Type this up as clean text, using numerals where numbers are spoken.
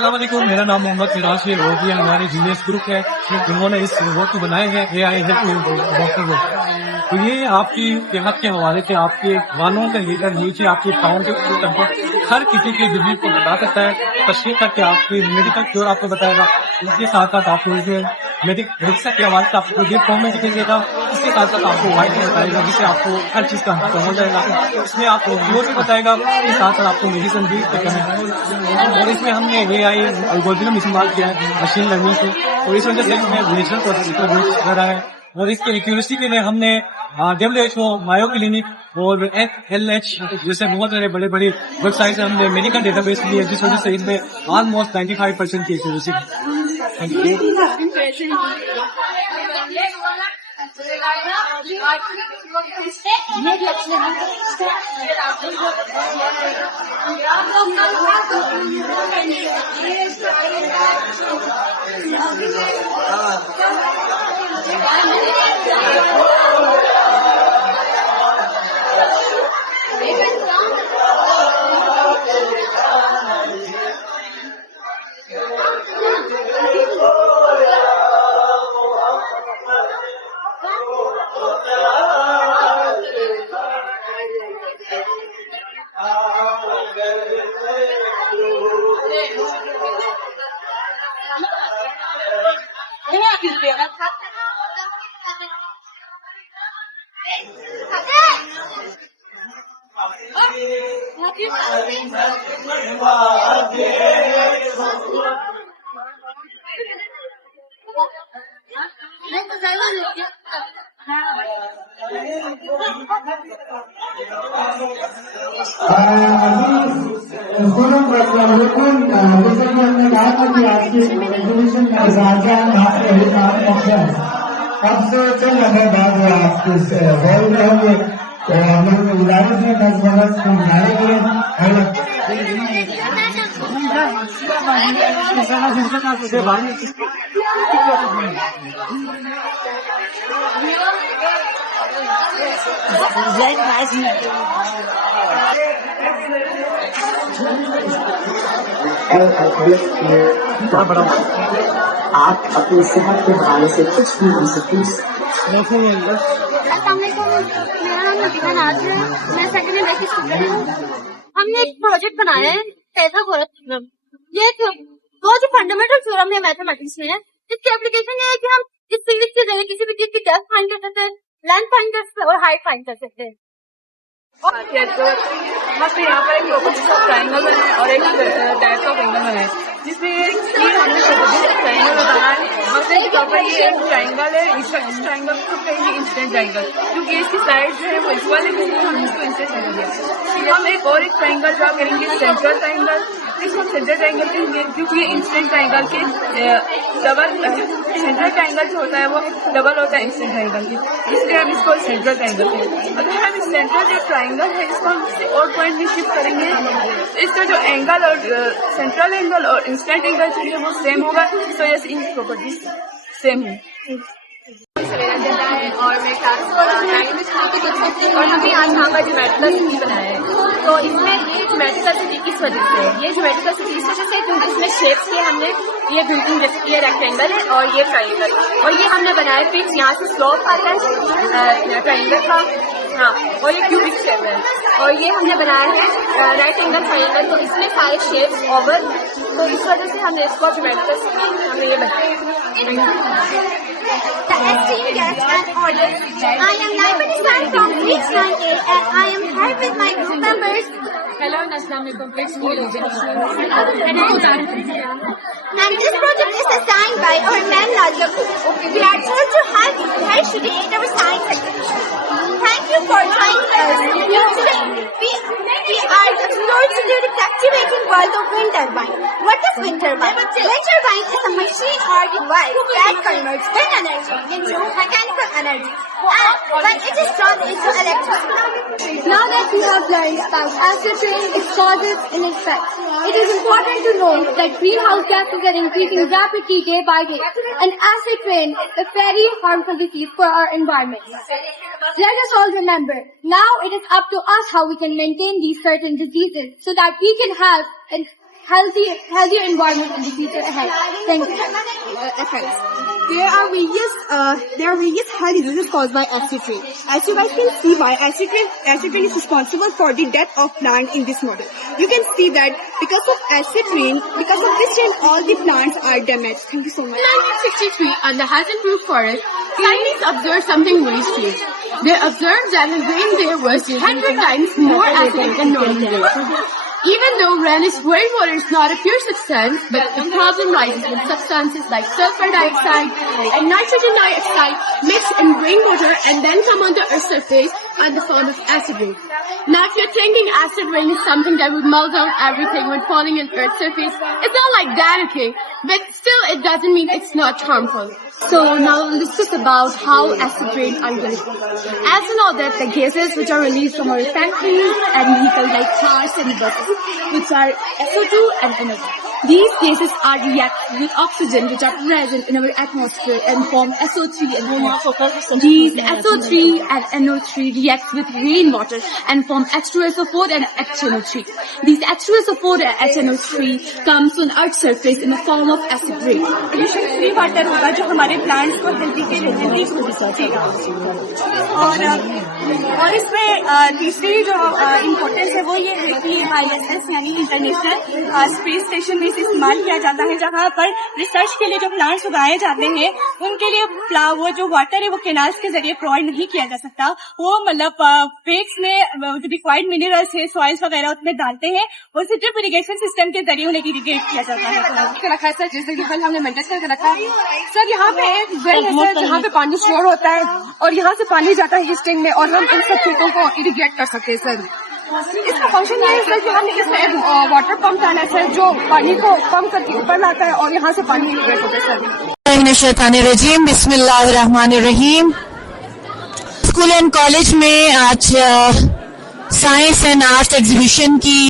अस्सलाम वालेकुम, मेरा नाम मोहम्मद फिराज है। और ये हमारे जीनियस ग्रुप है, जिन्होंने इस रोबोट को बनाए हैं, AI हेल्थ डॉक्टर रोबोट। तो ये आपकी सेहत के हवाले से आपके वालों के लीडर नीचे आपके पाँव के ऊपर हर किसी की डिजीज को बता सकता है, तशरीह करके आपकी मेडिकल क्योर आपको बताएगा। इसके साथ साथ आपको मेडिकल के हवाले से आपको गिफ्ट फॉर्म में दिखाई देगा। इसके साथ साथ आपको वाइट बताएगा, जिससे आपको हर चीज़ का हक हो जाएगा। इसमें आपको क्योर भी बताएगा, इसके साथ साथ आपको मेडिसिन भी देगा। और इसमें हमने AI एल्गोरिथम इस्तेमाल किया है मशीन लर्निंग से, और इस वजह से इसमें नेचुरल प्रोसेस कर रहा है। और इसकी एक्यूरेसी के लिए हमने WHO, मायो क्लिनिक और LH जैसे बहुत सारे बड़े बड़े वेबसाइट से हमने मेडिकल डेटाबेस लिए, जिस वजह से इसमें ऑलमोस्ट 95% की एक्यूरेसी जैसे कि हमने कहा था कि आज की रेजोल्यूशन का अब से चल रहे बाद में आपके हॉल में होंगे, तो हम लोग गुजारिश है 10 बरस समझाने के लिए आप अपनी सेहत के हवाले से कुछ भी हमसे पूछ सकते हैं। मेरा नाम नबीना नाज है, मैं सेकंड ईयर की स्टूडेंट हूँ। हमने एक प्रोजेक्ट बनाया है तायथागोरस थ्योरम। ये दो जो फंडामेंटल थ्योरम है मैथमेटिक्स में, इसकी एप्लीकेशन ये है कि हम इस फील्ड के जरिए किसी भी चीज की डेप्थ फाइंड कर सकते हैं, लेंथ फाइंड कर सकते हैं और हाइट फाइंड कर सकते हैं। मतलब यहाँ पर एक प्रोपर्टीज ऑफ ट्राइंगल है और एक टाइप्स ऑफ एंगल है, जिसमें ये हमने ट्राइंगल बताना है। मतलब के तौर पर ये एक ट्राइंगल है, इस ट्राइंगल को कहेंगे इंस्टेंट ट्राइंगल, क्योंकि इसकी साइड जो है वो इक्वल है, क्योंकि हम इसको इंस्टेंट ट्राइंगल दिया। हम एक और एक ट्राइंगल ड्रा करेंगे सेंट्रल ट्राइंगल, इसको सेंट्रल ट्राइंगल कहेंगे, क्योंकि इंस्टेंट ट्राइंगल के डबल सेंट्रल ट्राइंगल जो होता है वो डबल होता है इंस्टेंट ट्राइंगल की, इसलिए हम इसको सेंट्रल ट्राइंगल कहेंगे। अगर हम इस सेंट्रल जो ट्राइंगल है इसको हम किसी और पॉइंट में शिफ्ट करेंगे, इसका जो एंगल और सेंट्रल एंगल और इंस्टेंट एंगल जो है वो सेम होगा, तो ये इन प्रॉपर्टीज सेम है। और मैं और हमने आज यहाँ पर ज्योमेट्रिकल सिटी बनाया है। तो इसमें ये ज्योमेट्रिकल सिटी किस वजह से है? ये ज्योमेट्रिकल सिटी इस वजह से क्योंकि इसमें शेप्स के हमने ये बिल्डिंग जैसे ये रेक्टेंगल है और ये ट्राइंगल, और ये हमने बनाया फिक्स, यहाँ से स्लोप आता है ट्राइंगल का, हाँ, और ये क्यूबिक शेप है, और ये हमने बनाया है राइट एंगल ट्राइंगल। तो इसमें सारे शेप्स ओवर, तो इस वजह से हमने इसको ज्योमेट्रिकल सिटी हमने ये बनाया। The esteemed guests and audience, I am Baltistan from Grade 9A and I am here with my group members. Hello, Assalamualaikum. It's me, And this project is assigned by our man Lajaku. We are told to help you guys to create our science exhibition. Thank you for joining us. We are explored to the captivating world of wind turbine. What is wind turbine? Wind turbine is a machine or device that converts wind energy into mechanical energy, and when it is turned into electricity. Now that we have learned about acid rain, its causes and effects, it is important to note that greenhouse gases are increasing rapidly day by day, and acid rain is a very harmful disease for our environment. Let us all remember, now it is up to us how we can maintain these certain diseases so that we can have healthier environment in the future ahead. Thank you. Effects. There are various health diseases caused by acid rain. As you guys can see, why acid rain is responsible for the death of plants in this model. You can see that because of this rain, all the plants are damaged. Thank you so much. In 1963, on the Hazard-proof forest, scientists observed something very strange. They observed that the rain there was 100 times more acidic than normal rain. Even though rainwater is not a pure substance, but the problem rises when substances like sulfur dioxide and nitrogen dioxide mix in rainwater and then come on the earth's surface in the form of acid rain. Now if you're thinking acid rain is something that would melt down everything when falling in Earth's surface, it's not like that, okay? But still, it doesn't mean it's not harmful. So now we'll discuss about how acid rain are used. As you know that the gases which are released from our factories and vehicles like cars and buses, which are SO2 and NO2. These gases are react with oxygen which are present in our atmosphere and form SO3 and NO2. These SO3 and NO3 react with rainwater and form H2SO4 and HNO3. These H2SO4 and HNO3 comes on Earth's surface in the form of acid rain. Free water होगा जो हमारे प्लांट्स को हेल्दी के देगा और इसमें तीसरी जो इम्पोर्टेंस है वो ये है कि ISS यानी इंटरनेशनल स्पेस स्टेशन में इसे इस्तेमाल किया जाता है, जहाँ पर रिसर्च के लिए जो प्लांट्स उगाए जाते हैं उनके लिए वो जो वाटर है वो कैनाल्स के जरिए प्रोवाइड नहीं किया जा सकता. वो मतलब पेक्स में रिक्वायर्ड मिनरल्स है, सॉइल्स वगैरह उसमें डालते हैं और उसे ड्रिप इरिगेशन सिस्टम के जरिए उन्हें इरिगेट किया जाता है. रखा है सर, जैसे कि कल हमने मेंटेन करके रखा है सर. यहाँ पे एक वेल है सर जहाँ पे पानी स्टोर होता है और यहाँ से पानी जाता है इस टैंक में और हम इन सब खेतों को इरिगेट कर सकते हैं सर. इसका फंक्शन ये है सर कि हमने इसमें एक वाटर पंप डाला है सर जो पानी को पंप करके ऊपर लाता है और यहाँ से पानी इरिगेट होता है सर. शैतानिर्रजीम, बिस्मिल्लाहिर्रहमानिर्रहीम. स्कूल एंड कॉलेज में आज साइंस एंड आर्ट्स एग्जीबिशन की